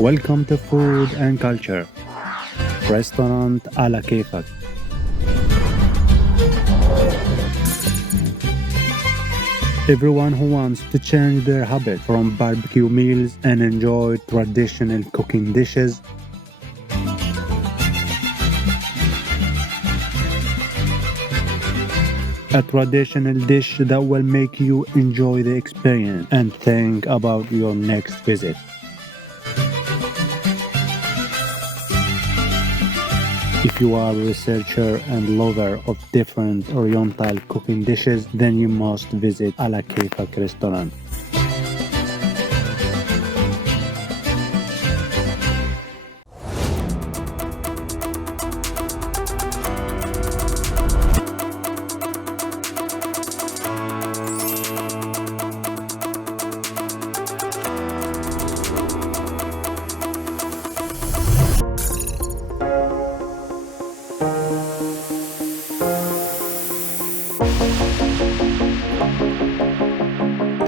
Welcome to Food and Culture, Restaurant Ala Kefak. Everyone who wants to change their habit from barbecue meals and enjoy traditional cooking dishes, a traditional dish that will make you enjoy the experience and think about your next visit. If you are a researcher and lover of different oriental cooking dishes, then you must visit Ala Kefak restaurant.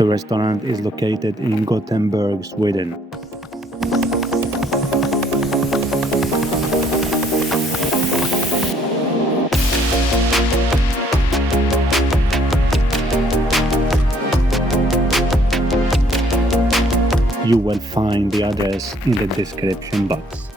The restaurant is located in Gothenburg, Sweden. You will find the address in the description box.